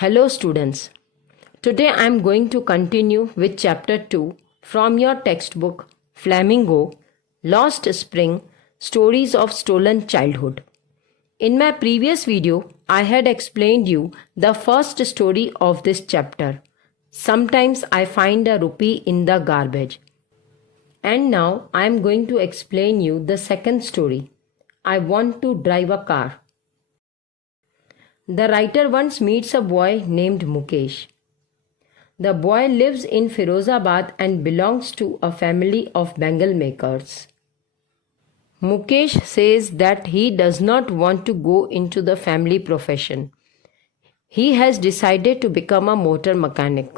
Hello students. Today I am going to continue with chapter 2 from your textbook Flamingo, Lost Spring, Stories of Stolen Childhood. In my previous video, I had explained you the first story of this chapter. Sometimes I find a rupee in the garbage. And now I am going to explain you the second story. I want to drive a car. The writer once meets a boy named Mukesh. The boy lives in Firozabad and belongs to a family of bangle makers. Mukesh says that he does not want to go into the family profession. He has decided to become a motor mechanic.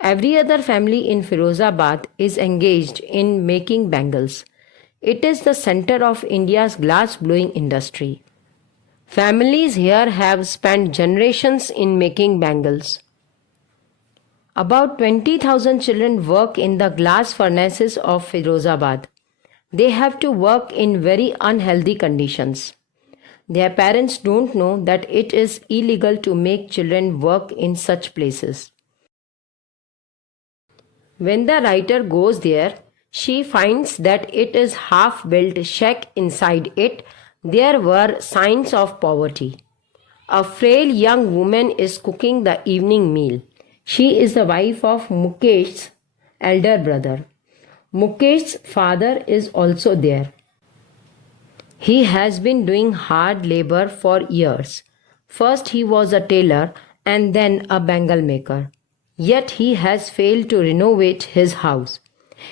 Every other family in Firozabad is engaged in making bangles. It is the center of India's glass blowing industry. Families here have spent generations in making bangles. About 20,000 children work in the glass furnaces of Firozabad. They have to work in very unhealthy conditions. Their parents don't know that it is illegal to make children work in such places. When the writer goes there, she finds that it is half-built shack. Inside it, there were signs of poverty. A frail young woman is cooking the evening meal. She is the wife of Mukesh's elder brother. Mukesh's father is also there. He has been doing hard labor for years. First he was a tailor and then a bangle maker. Yet he has failed to renovate his house.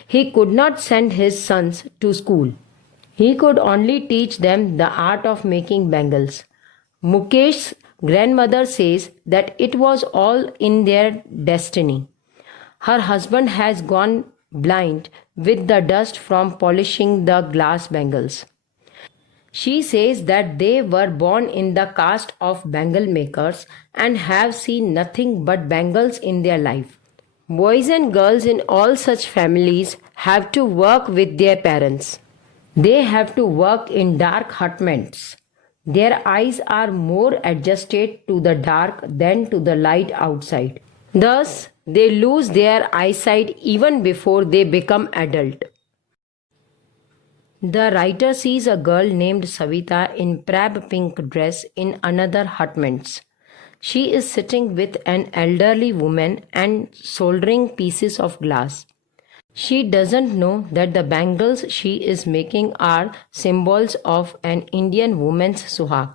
He could not send his sons to school. He could only teach them the art of making bangles. Mukesh's grandmother says that it was all in their destiny. Her husband has gone blind with the dust from polishing the glass bangles. She says that they were born in the caste of bangle makers and have seen nothing but bangles in their life. Boys and girls in all such families have to work with their parents. They have to work in dark hutments. Their eyes are more adjusted to the dark than to the light outside. Thus, they lose their eyesight even before they become adult. The writer sees a girl named Savita in prab pink dress in another hutments. She is sitting with an elderly woman and soldering pieces of glass. She doesn't know that the bangles she is making are symbols of an Indian woman's suhag.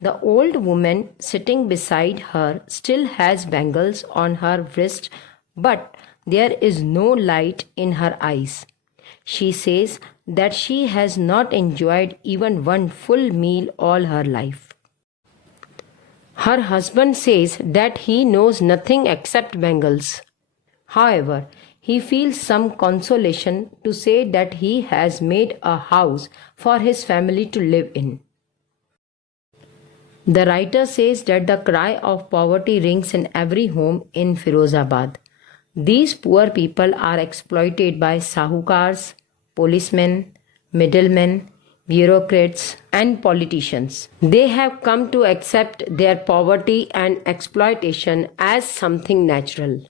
The old woman sitting beside her still has bangles on her wrist, but there is no light in her eyes. She says that she has not enjoyed even one full meal all her life. Her husband says that he knows nothing except bangles. However, he feels some consolation to say that he has made a house for his family to live in. The writer says that the cry of poverty rings in every home in Firozabad. These poor people are exploited by sahukars, policemen, middlemen, bureaucrats, and politicians. They have come to accept their poverty and exploitation as something natural.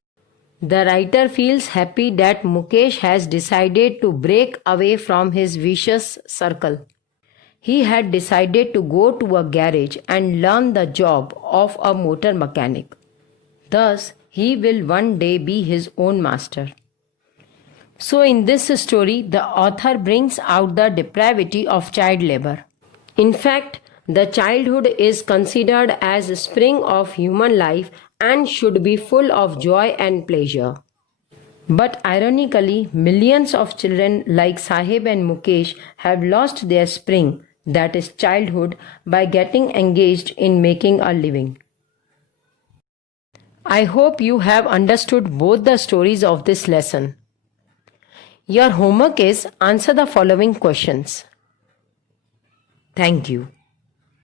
The writer feels happy that Mukesh has decided to break away from his vicious circle. He had decided to go to a garage and learn the job of a motor mechanic. Thus, he will one day be his own master. So in this story, the author brings out the depravity of child labor. In fact, the childhood is considered as a spring of human life and should be full of joy and pleasure. But ironically, millions of children like Sahib and Mukesh have lost their spring, that is childhood, by getting engaged in making a living. I hope you have understood both the stories of this lesson. Your homework is answer the following questions. Thank you.